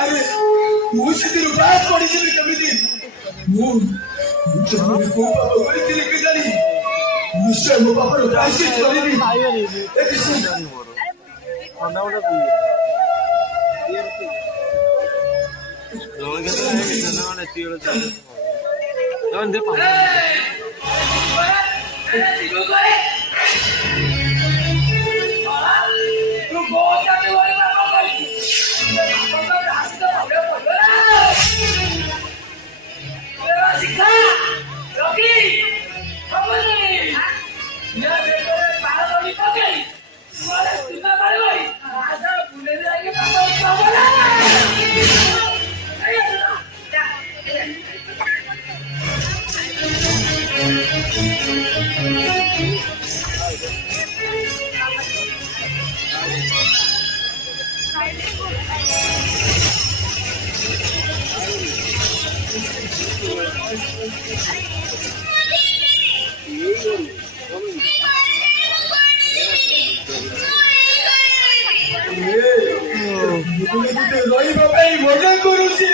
अरे ମୁଁ ସେଥିରୁ ବାଦ ପଡ଼ିଯିବି କେମିତି? ମୁଁ ଯେମିତି କୋଉ ପାପ କରିଥିଲି କେଜାଣି ନିଶ୍ଚୟ ମୋ ପାପର ପ୍ରାୟଶ୍ଚିତ କରିବି। ରହିବା ପାଇଁ ମଜା କରୁଛି।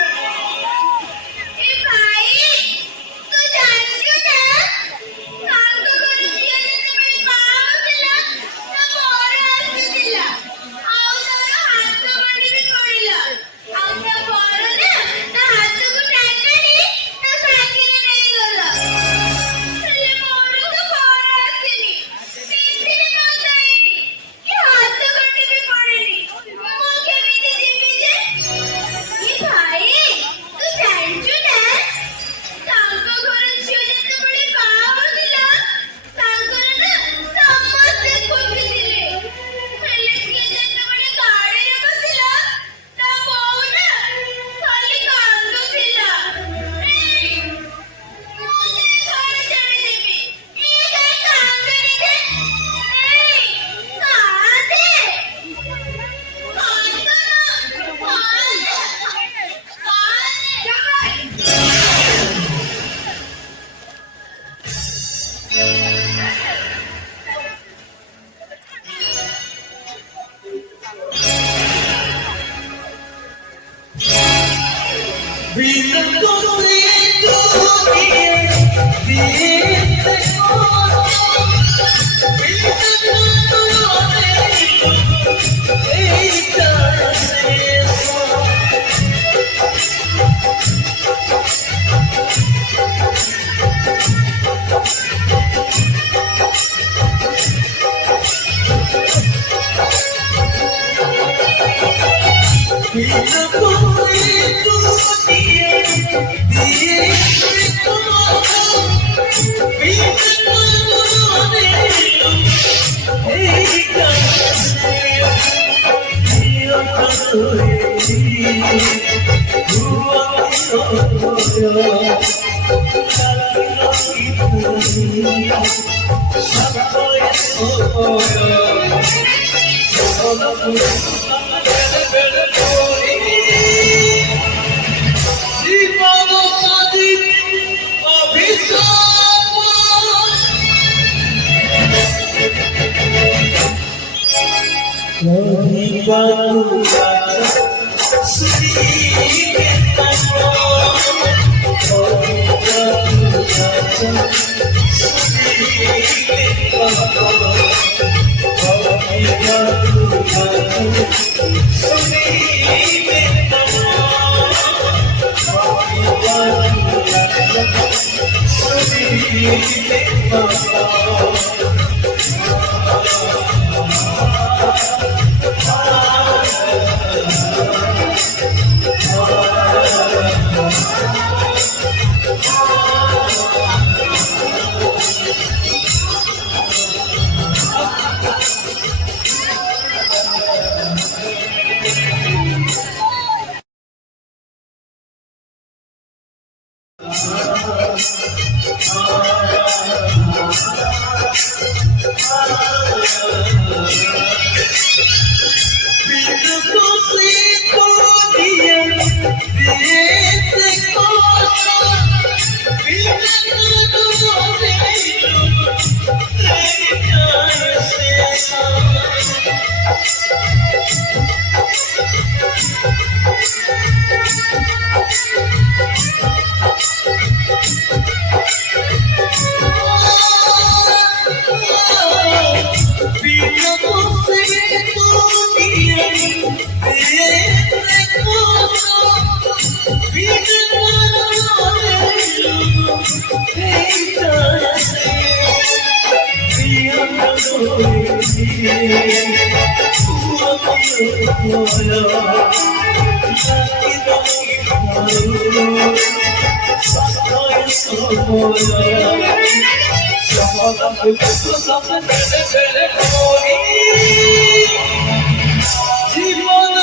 জীবন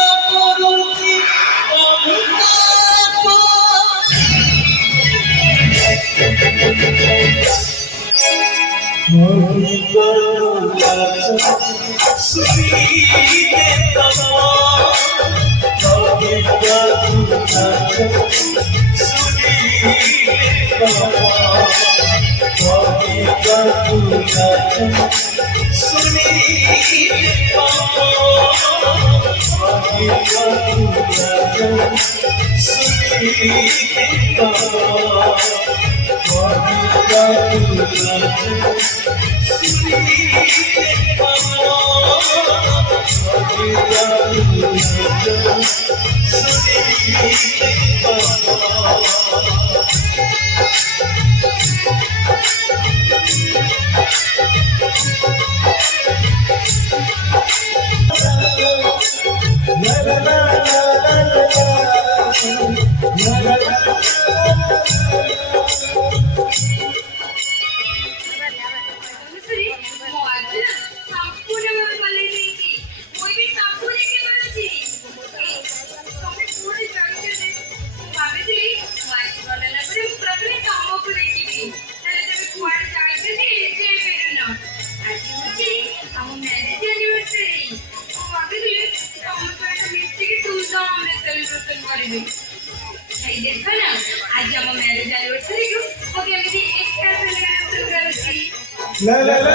করুণী आज आम मैरिज एनिवर्सरी को केମିତି ଏକା ସେଲିବ୍ରେସନ କରୁଛି। ला ला ला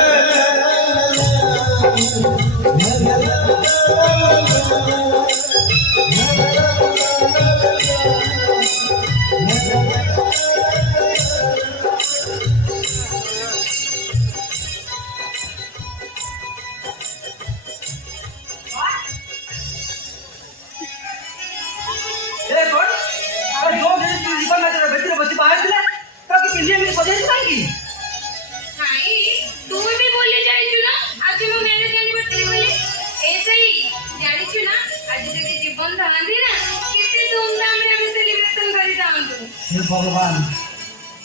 भगवान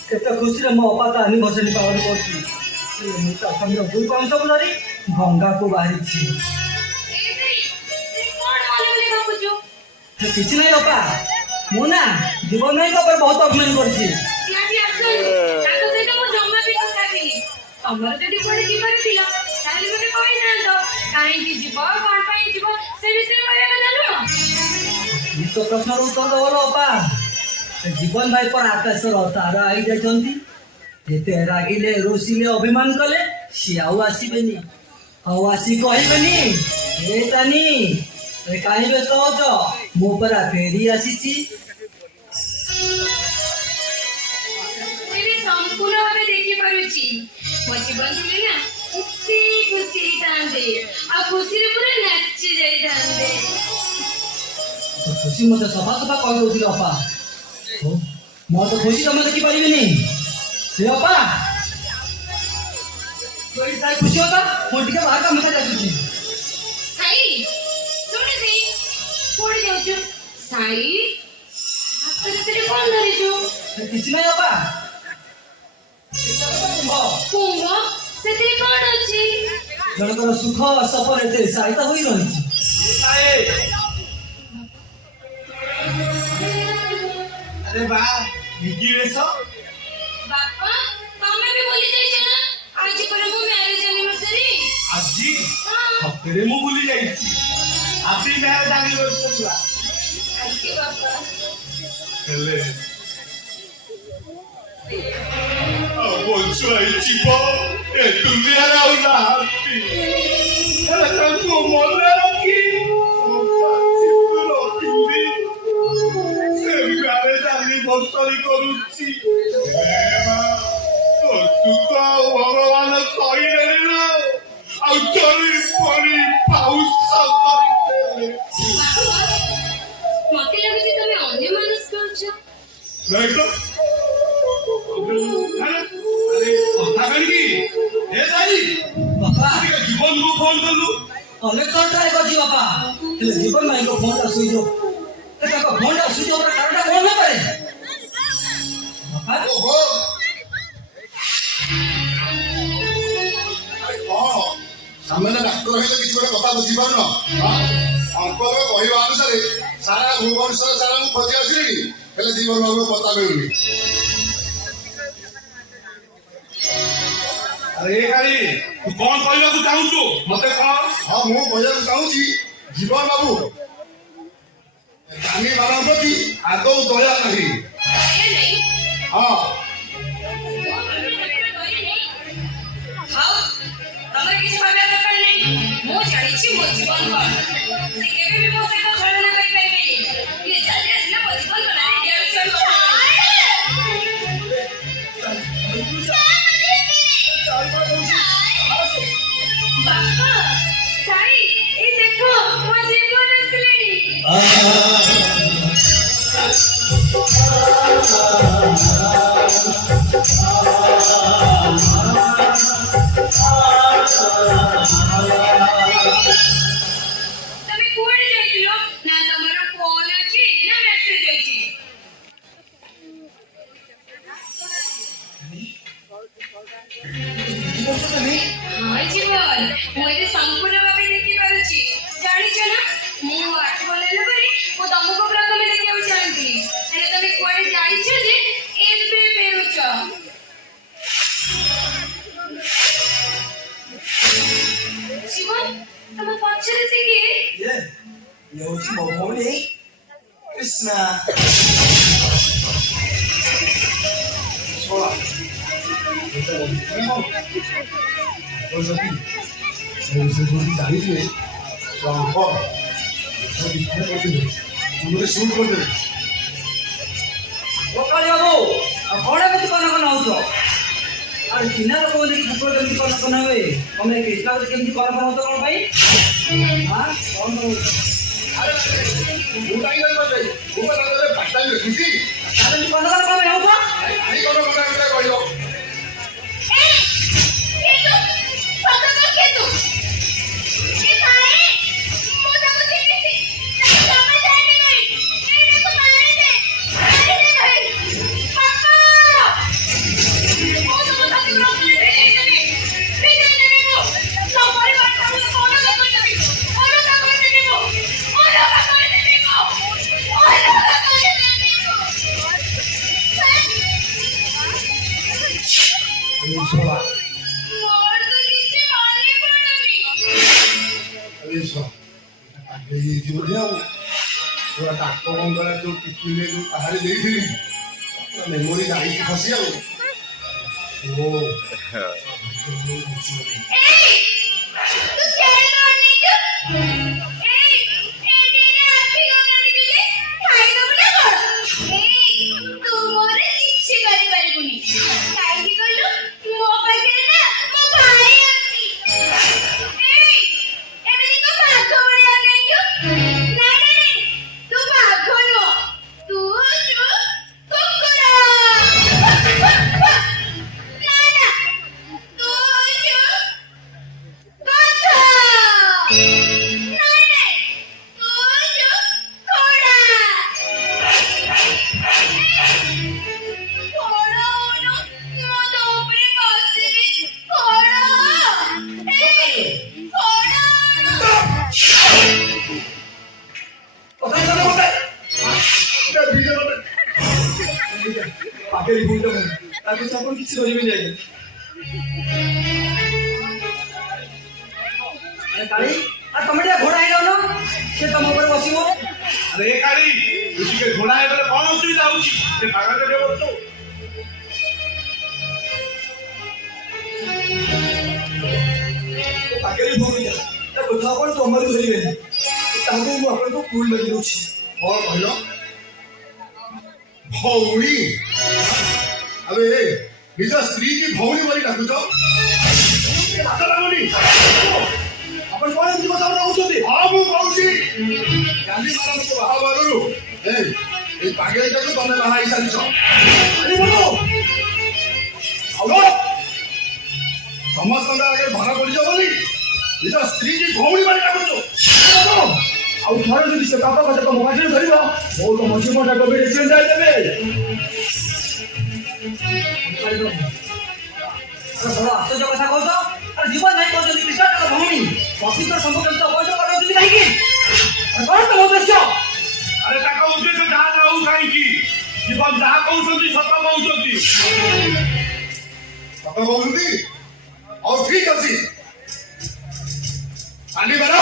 केते खुशी मो अपा तो एनिवर्सरी पालन कर दुई कंस धरी गंगा को बाहरी किसी नहीं अपा मु ना जीवन नहीं तो बहुत अभिमान कर ତମର ଯଦି କୁଆଡେ ଯିବାର ଥିଲା ତାହେଲେ ମତେ କହିଥାନ୍ତ କାହିଁକି ଯିବ କଣ ପାଇଁ ଯିବ ସେ ବିଷୟରେ କହିବାକୁ ଜାଣୁନ। तो प्रश्न उत्तर दबल अपा जीवन भाई पर आकाशर तार आई जाते रागिले रोषिले अभिमान कले सी आसबेनि आसी कहबेनि कहीं व्यस्त हो मो परा फेरी आसी संपूर्ण भावे देखी पारुची मो जीवन थे ना इतनी खुशी थांते आ खुशी रे पूरा नाची जाई थांते खुशी मत सफा सफा कह दउथिल अपा मो तो खुशी तुम देखी पारिबेनि से अपा कोई साई खुशी होता मो टिके बाहर काम से जाछुची साई सुन साई कोड जाउछु साई हाथ रे कोन धरिछु किछ नै अपा कुंभ से कौन अच्छी जनकर सुख सफर एते सहायता होई रही अरे बा निकी रेस बापा तमे भी बोली जाई छ ना आज पर मो मैरिज एनिवर्सरी आजी हां तेरे मु भूली जाईची आसी मैरिज एनिवर्सरी बा आज बापा हेले बोलछो आईची बो ए दुनिया राउला हाती हेले तू मने रखी रखी से मैरिज एनिवर्सरी करूची तू तो भगवान सही ना ଆଉ ଚୋରି ପରି ପାଉସ କରି ମତେ ଲାଗୁଛି ତମେ ଅନ୍ୟ ମାନସ କରୁଛ ଦେଖ ଆରେ କଥା କଣ କି ଏ ସାଇ बापा ଜୀବନ ଅନେକ ଥର ଟ୍ରାଏ କରିଛି ବାପା, ହେଲେ ଜୀବନ ଭାଇଙ୍କ ଫୋନଟା ସୁଇଚ୍ ଅଫ୍। ତାଙ୍କ ଫୋନଟା ସୁଇଚ୍ ଅଫ୍ କାରଣଟା କଣ ହେଇପାରେ ବାପା? ଓହୋ ଆରେ କଣ ସାମାନ୍ୟ ଡାକ୍ତର ହେଲେ କିଛି ଗୋଟେ କଥା ବୁଝିପାରୁନ? ଅଙ୍କଲଙ୍କ କହିବା ଅନୁସାରେ ସାରା ଭୁବନେଶ୍ୱର ସାରା ମୁଁ ଖୋଜି ଆସିଲିଣି, ହେଲେ ଜୀବନ ବାବୁଙ୍କ ପତା ମିଳୁନି। ଆରେ କାଳି ତୁ କଣ କହିବାକୁ ଚାହୁଁଛୁ ମତେ କହ? ହଁ ମୁଁ କହିବାକୁ ଚାହୁଁଛି ଜୀବନ ବାବୁ ଜ୍ଞାନୀ ମାନଙ୍କ ପ୍ରତି ଆଦୌ ଦୟା ନାହିଁ। ହଁ ହଉ ତମର କିଛି ଭାବିବା ଦରକାର ନାହିଁ। ମୁଁ ଜାଣିଛି ମୋ ଜୀବନ କଣ। ସେ କେବେ ବି ମୋ ସହିତ ଛଳନା କରିପାରିବେନି। କିଏ ଚାଲି ଆସିଲେ ମୋ ଜୀବନ କଲାରେ ଇଆଡୁ ସିଆଡୁ ବାପା ସାଇ ଏଇ ଦେଖ ମୋ ଜୀବନ ଆସିଲେଣି। ତମେ କୁଆଡେ ଯାଇଥିଲ? ନା ତମର ଫୋନ ଅଛି ନା ମେସେଜ ଅଛି? ହଁ ଜୀବନ, ମୁଁ ଏବେ ସମ୍ପୂର୍ଣ୍ଣ ଭାବେ ଦେଖିପାରୁଛି। ଜାଣିଛ ନା ମୁଁ 8 ବର୍ଷ ହେଲା ପରେ ମୁଁ ତମକୁ ପ୍ରଥମେ ଦେଖିବାକୁ ଚାହୁଁଥିଲି, ହେଲେ ତମେ କୁଆଡେ ଯାଇଛ ଯେ ଏବେ ଫେରୁଛ? ଜୀବନ ତମ ପଛରେ ସେ କିଏ? ଇଏ ହଉଛି ମୋ ଭଉଣୀ କୃଷ୍ଣା। ଶୁଣ ଜାଣିଥିବେ ସୁଟ୍ କରିଦେବେ। ଗୋପାଳ ବାବୁ ଆଉ କଣ ଏମିତି କନ କନ ହଉଛ? ଆଉ ଚିହ୍ନା ଲୋକ ବୋଲି ଠାକୁର କେମିତି କନ କନ ହୁଏ? ତମେ କୃଷ୍ଣ କେମିତି କନ କନ ହଉଛ କଣ ପାଇଁ? ହଁ କଣ ମୁଁ କାହିଁକି କରିପାରିବି? ମୁଁ ତ ତାଙ୍କର ପାଠ ଟାଇମ୍ ଦେଖୁଛି। ତାହେଲେ କନ କନ କଣ ପାଇଁ ହଉଛ? ଆଇ କଣ କଥା ଗୋଟେ କହିବ? ଡାକ୍ତର ଯୋଉ ଟିଫିନରେ ଯୋଉ ବାହାରେ ଦେଇଥିଲି ମେମୋରି ଯାଇଛି ଖସି ଆଉ। ତାକୁ ଆପଣ କିଛି କରିବେନି ଆଜ୍ଞା। କାଳି ଆଉ ତମେ ଟିକେ ଘୋଡ଼ା ହେଇଯାଉନ, ସେ ତମ ଉପରେ ବସିବ। ଆରେ କାଳି ତୁ ଟିକେ ଘୋଡ଼ା ହେଇଗଲେ କଣ ଅସୁବିଧା ହଉଛି? ସେ ପାଗଳ ଟିକେ ବସୁ। ପାଖରେ ଭୂମିକା ତା କଥା ଆପଣ ତମର ଧରିବେନି, ତାହାକୁ ମୁଁ ଆପଣଙ୍କୁ କୁଲ ଲାଗି ଦଉଛି। କଣ କହିଲ? ଭଉଣୀ? ଆବେ ନିଜ ସ୍ତ୍ରୀ କି ଭଉଣୀ ବୋଲି ଡାକୁଛ? ଲାଗୁନି? ଆପଣ କଣ ଏମିତି କଥା କହୁଛନ୍ତି? ହଁ ମୁଁ କହୁଛି ଗାନ୍ଧୀ ମାନଙ୍କୁ ବାହାବାରୁ ଏଇ ପାଗେଳିଟାକୁ ତମେ ବାହା ହେଇସାରିଛ। ସମସ୍ତଙ୍କ ଆଗରେ ଧରା ପଡିଛ ବୋଲି ନିଜ ସ୍ତ୍ରୀ କି ଭଉଣୀ ମାନେ ଡାକୁଛୁ ଆଉ ଥରେ ଯଦି ସେ ପାପ କଥା ତମ ମଝିରେ ଧରିବ ବହୁତ ମଝି ମଟା ଗଭୀର ଚିନ୍ତା ଦେବେ ବଡ ଆଶ୍ଚର୍ଯ୍ୟ କଥା କହୁଛ ଆଉ ଜୀବନ ଭାଇ କହୁଛନ୍ତି କୃଷ୍ଣ ତାଙ୍କ ଭଉଣୀ ପବିତ୍ର ସମ୍ପର୍କ ଅବୈଧ କରାଉଛନ୍ତି କାହିଁକି କଣ ତମ ଉଦ୍ଦେଶ୍ୟ ଆରେ ତାଙ୍କ ଉଦ୍ଦେଶ୍ୟ ଯାହା ଯାଉ କାହିଁକି ଜୀବନ ଯାହା କହୁଛନ୍ତି ସତ କହୁଛନ୍ତି ସତ କହୁଛନ୍ତି ଆଉ ଠିକ ଅଛି ଆଣ୍ଡିବାର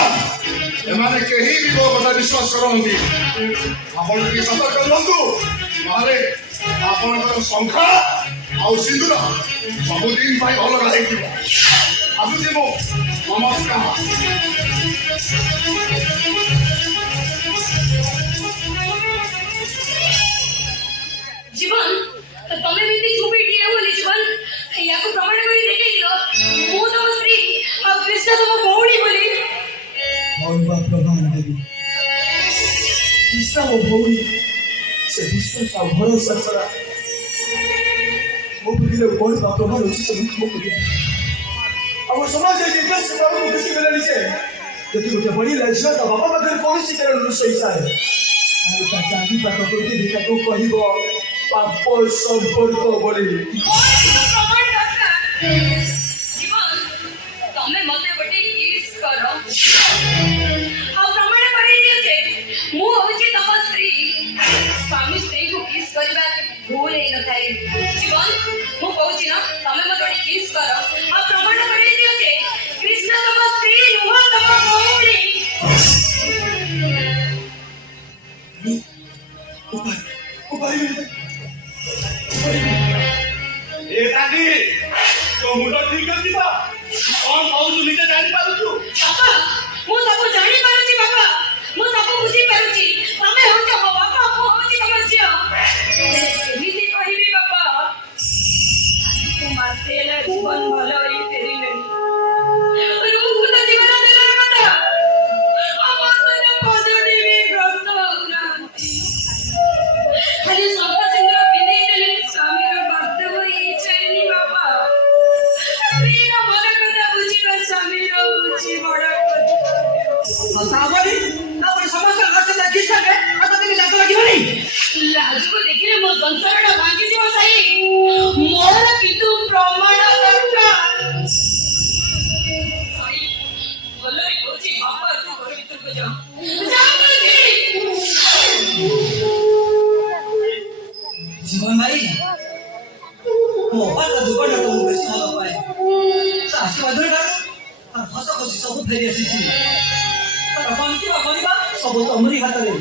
ଏମାନେ କେହି ବି ମୋ କଥା ବିଶ୍ୱାସ କରନ୍ତି ଆପଣ ଟିକେ ସତର୍କ ରୁହନ୍ତୁ ନହେଲେ ଆପଣଙ୍କର ଶଙ୍ଖ ଆଉ ସିନ୍ଦୁର ସବୁଦିନ ପାଇଁ ଅଲଗା ହେଇଯିବ ଆସୁଛି ମୁଁ ନମସ୍କାର ଜୀବନ ତମେ ଏମିତି ଚୁପ୍ ହେଇକି ବୋଲି ଜୀବନ ୟାକୁ ପ୍ରମାଣ କରି ଦେଖେଇଦିଅ ମୁଁ ତମ ସ୍ତ୍ରୀ ଆଉ କୃଷ୍ଣ ତମ ଭଉଣୀ ବୋଲି ବା ପ୍ରମାଣ ଦେବି କୃଷ୍ଣ ଓ ଭଉଣୀ ସେ ବିଶ୍ୱାସ ଆଉ ଭରସା ଛଡ଼ା ମୋ ପିଢ଼ିରେ ବଢ଼ିବା ପ୍ରମାଣ ଅଛି ତ ମୁଁ ଦେବି ଆମ ସମାଜରେ ନିର୍ଦ୍ଦେଶ ବାବୁ ଖୁସି କଲେଣି ଯେ ଯଦି ଗୋଟେ ବଢ଼ିଲା ଝିଅ ତା ବାପା ପାଖରେ କୌଣସି କାରଣ ଶୋଇଥାଏ ଆଉ ତା ଚାବି ପାଖ କରିକି ତାକୁ କହିବ ପାପ ସମ୍ପର୍କ ବୋଲି ପ୍ରମାଣ ଦରକାର ଜୀବନ ତମେ ମତେ ଗୋଟେ କିସ୍ କର ଆଉ ପ୍ରମାଣ କରେଇ ଦିଅ ଯେ ମୁଁ ହଉଛି ତମ ସ୍ତ୍ରୀ ସ୍ୱାମୀ ସ୍ତ୍ରୀକୁ କିସ୍ କରିବା ଭୁଲ ହେଇନଥାଏ ଜୀବନ ମୁଁ କହୁଛି ନା ତମେ ମତେ ଗୋଟେ କିସ୍ କର ଆଉ ପ୍ରମାଣ କରେଇ ଦିଅ ଯେ କୃଷ୍ଣ ତମ ସ୍ତ୍ରୀ ନୁହଁ ତମ ଭଉଣୀ ଏ ଦାଦି ତୋ ମୁଣ୍ଡ ଠିକ ଅଛି ତ କଣ କହୁଛୁ ନିଜେ ଜାଣିପାରୁଛୁ ବାପା ମୁଁ ସବୁ ଜାଣିପାରୁଛି ବାପା ମୁଁ ସବୁ ବୁଝିପାରୁଛି ତମେ ହଉଛ ମୋ ବାପା ମୁଁ ହଉଛି ତମ ଝିଅ ଏମିତି କହିବି ବାପା ମୁଁ ମାସେ ହେଲା ଜୀବନ ଭଲ ହେଇ ଫେରିଲେଣି ରୁକୁ ତ ଜୀବନ ଦେବାର କଥା ଆମ ସହିତ ପଦଟି ବି ଗ୍ରସ୍ତ ହଉନାହାନ୍ତି ଖାଲି ସଫା ସିନ୍ଦୁର ପିନ୍ଧେଇ ଦେଲେ ସ୍ୱାମୀର ବାଧ୍ୟ ହେଇଯାଇନି ବାପା ସ୍ତ୍ରୀର ମନ କଥା ବୁଝିବା ସ୍ୱାମୀର ବୁଝି ବଡ ଆଉ ତାପରେ ସମସ୍ତ ଘର ଦେଖିସାରେ ଆଉ ତତେ ଲାଜ ଲାଗିବନି ଲାଜକୁ ଦେଖିଲେ ମୋ ସଂସାରଟା ଭାଙ୍ଗିଯିବ ସାଇ ମୋର କିନ୍ତୁ ପ୍ରମାଣ ଦରକାର ସାଇ ଭଲରେ କହୁଛି ବାପା ତୁ ଘର ଭିତରକୁ ଯା ଜୀବନ ଭାଇ ମୋ ଅପାର ଜୀବନଟା ମୁଁ ବେଶୀ ଭଲ ପାଏ ତା ଆଶୀର୍ବାଦ ତା ହସ ଖୁସି ସବୁ ଫେରି ଆସିଛି ତାର ବଞ୍ଚିବା କରିବା ସବୁ ତମରି ହାତରେ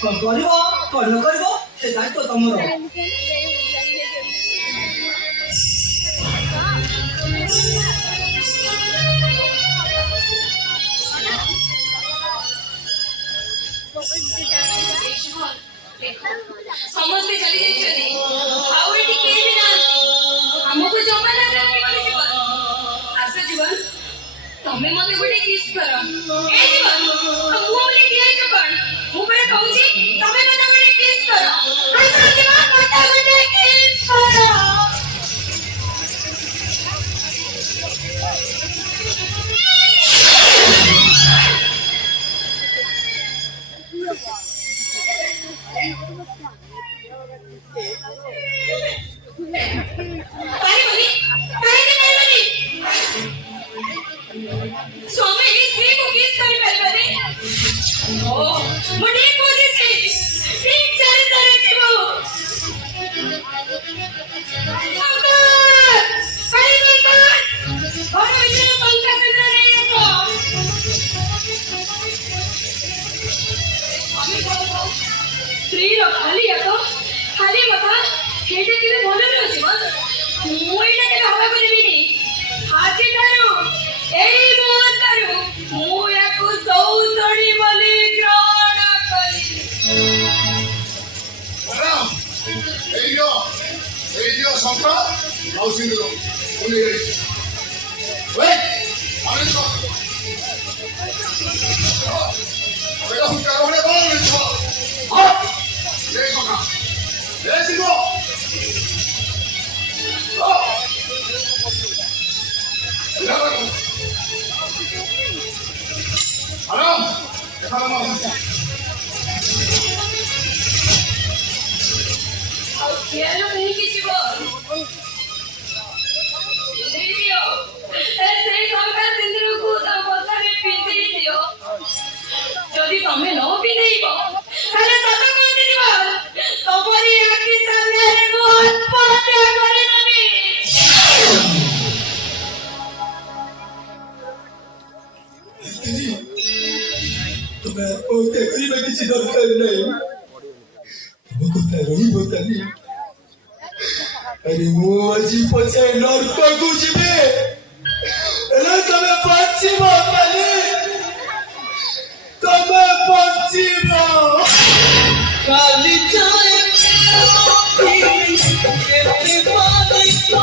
କଣ କରିବ କଣ ନ କରିବ ସେ ଦାୟିତ୍ୱ ତମର ସମସ୍ତେ ଚାଲି ଯାଇଛନ୍ତି ଆଉ ଏଠି କେହି ବି ନାହାନ୍ତି ଆମକୁ ଜମା ଜୀବନ ଆସ ଜୀବନ ତମେ ମତେ ଗୋଟେ କିସ୍ କର ଏ ଜୀବନ ମୁଁ ବୋଲି ଦିଆଇଛ କଣ ମୁଁ ପରା କହୁଛି ତମେ ମତେ ଗୋଟେ କିସ୍ କର ଆସ ଜୀବନ ମତେ ଗୋଟେ କିସ୍ କର स्वामी स्त्री को किस तरह करते ओ मुझे पूछे ठीक चल करे थे वो अंकल कहीं अंकल और इधर पंखा चल रहा है तो स्वामी बोलो स्त्री रो खाली मता हेटे के बोले रे जीवन मुइटा के हवा करिबिनी आजि तारू एई मुहूर्तरू मु याकू सौतड़ी बोली ग्रहण करी ମ୍ୟାଡ଼ାମ ଏଇ ଦିଅ ଶଙ୍ଖ ଆଉ ସିନ୍ଦୁର ମୁଁ ନେଇଯାଇଛି ଆରାମ ଏଥର ଆଉ ଖିଆଲ ନେଇକି ଯିବ ପିନ୍ଧେଇ ଦିଅ ସେଇ ଶଙ୍ଖା ସିନ୍ଦୁରକୁ ତା ମଥାରେ ପିନ୍ଧେଇ ଦିଅ। ଯଦି ତମେ ନ ପିନ୍ଧେଇବ ତାହେଲେ ସତ କହୁଛି ଜୀବନ ତମରି ଆଖି ସାମ୍ନାରେ ମୁଁ ଆତ୍ମହତ୍ୟା କରିନେବି। तुम्हें आत्महत्या करने किसी दरकार नहीं तुमको रही बतानी अरे मु आज पचे नर्क को जीवे एला तमे बचिबो ताली तमे बचिबो काली जाए केते पानी को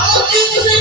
आप से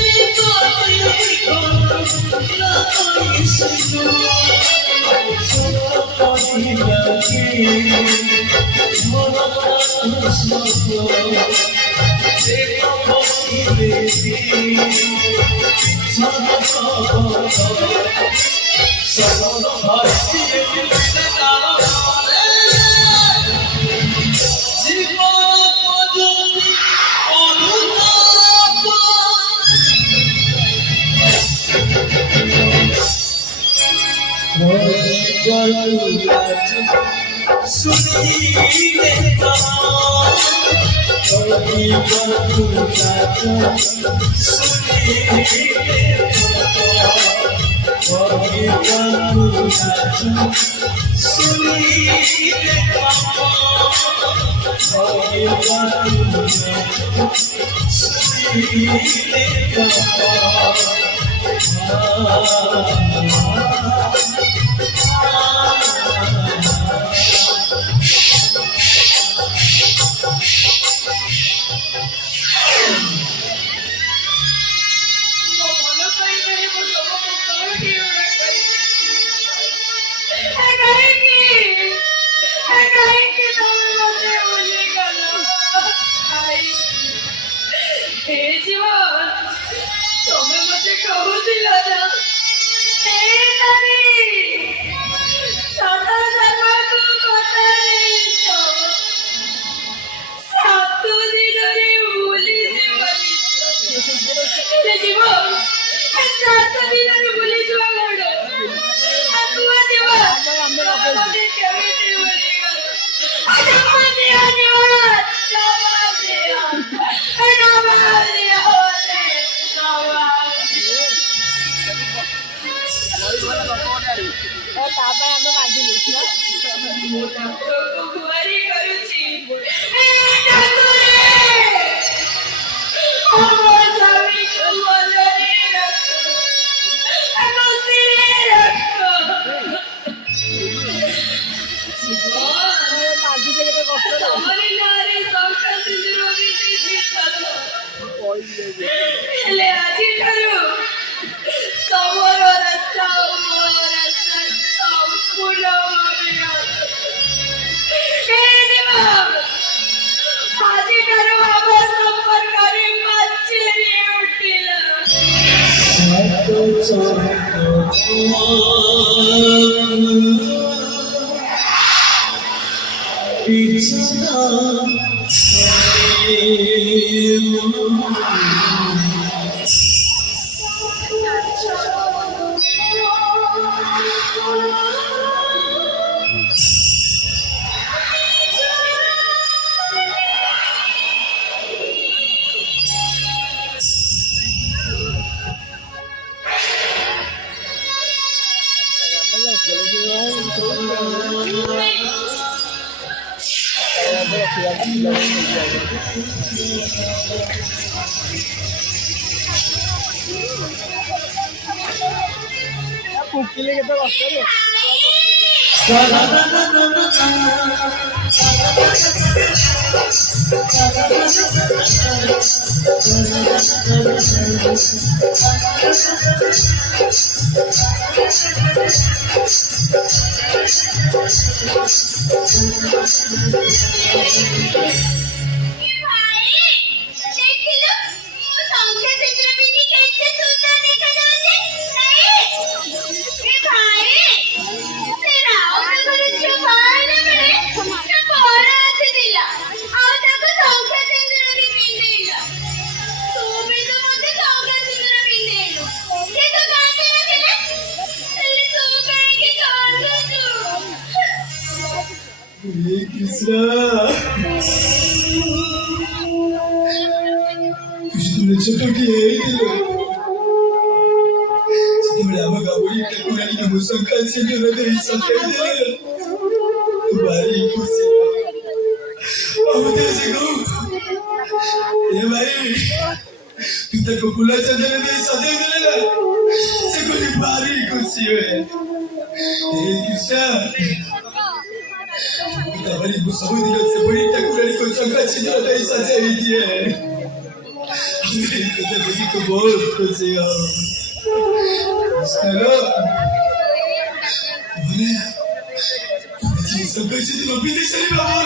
फुकिले केते कष्ट रे ଦେଖିଲୁ ମୁଁ ଶଙ୍ଖ ସିନ୍ଦୁର ପିନ୍ଧି କେତେ ସୁନ୍ଦର ଦେଖାଯାଉଛି। ଏ ଭାଇ ସେ ରାଉତ ଘର ଝିଅ ବାହା ହେଲା ବେଳେ ତା ବର ଆସିଥିଲା ଆଉ ତାକୁ ଶଙ୍ଖ ସିନ୍ଦୁର ବି ପିନ୍ଧେଇଲା। ତୁ ବି ତ ମତେ ଶଙ୍ଖ ସିନ୍ଦୁର ପିନ୍ଧେଇଲୁ। ସେ ତ କାନ୍ଦି ନଥିଲେ ହେଲେ ତୁ କାହିଁକି କାନ୍ଦୁଛୁ? हे कृष्णा कृष्ण छोटटी ହେଇଥିଲେ ସେତେବେଳେ ଆମ ଗାଉଡ଼ି ଠାକୁରାଣୀ ଆମ ଶଙ୍ଖା ସିନ୍ଦୁର ଦେଇ ସଜାଇ ଦେଲେ ଭାରି ଖୁସି ଆମ ଦେଶ ଗଉ ଏ ଭାଇ ତୁ ତାକୁ ଫୁଲ ଚନ୍ଦନ ଦେଇ ସଜାଇ ଦେଲେ ନା ସେ କହିଲେ ଭାରି ଖୁସି ହୁଏ हे Krishna Kawali busawudi yote buri takula liko chaka chini na isa zaidi Kete budi ko bahut खुशी हो Hello Bole Ji सबका चीज लंबी देख चली बाबा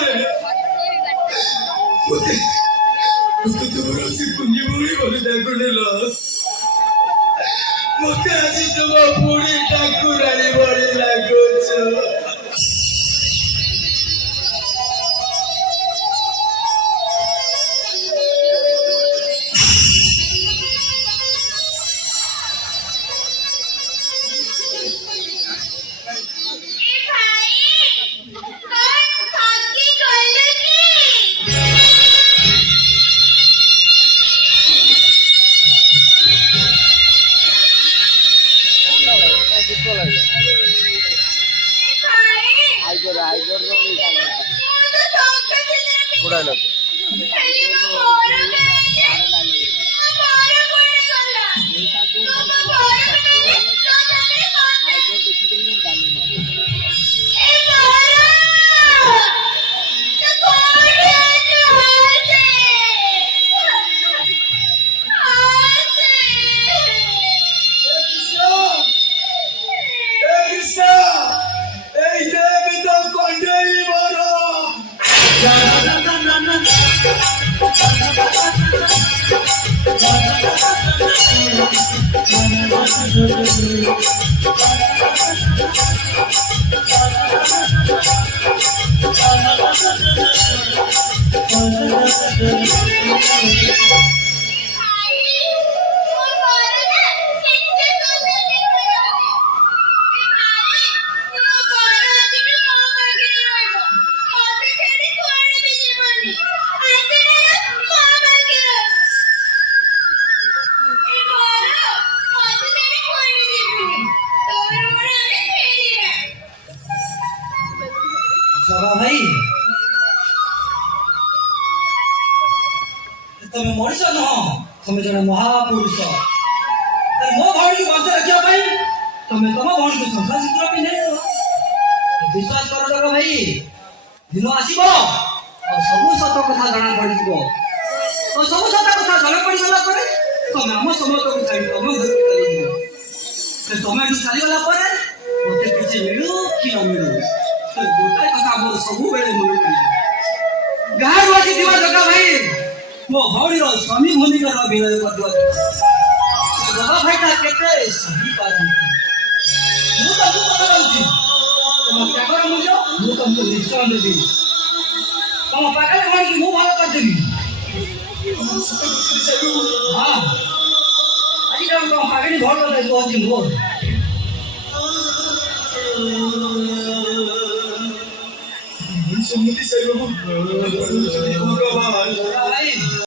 Bote Bote तुम्हारा से कुन्नी बुरी बोले takule lo Bote aji तुम्हारा बुरी takula बोले लागो चो भाई तमे मनुष्य नुह तमे जन महापुरुष मो भौणी की बंश रखिया भाई तमे तम भौणी को शंखा सिंदूर पिंधे विश्वास कर जग भाई दिन आसीबो और सब सत कथा जाना पड़ी जीवो और सब सत कथा जाना पड़ी गला परे तमे हम समस्त को छाड़ी तमे घर को चली जीवो तमे जो चली गला परे मते किछ मिलू कि न मिलू गोटाई कथा मोर सबु बेले मन पड़ी गार वासी दिवा जगा भाई मो भौणी रो स्वामी भूमिका रो विनय कर दियो से जगा भाई ता केते सही पारन मु तो कथा रहउची तुम क्या करो मुझे मु तुमको निश्चय देबी तुम पागल भाई की मु भालो कर देबी हां আজি কাম তো পাগলি ভালো করে কোছি মো Semua di saya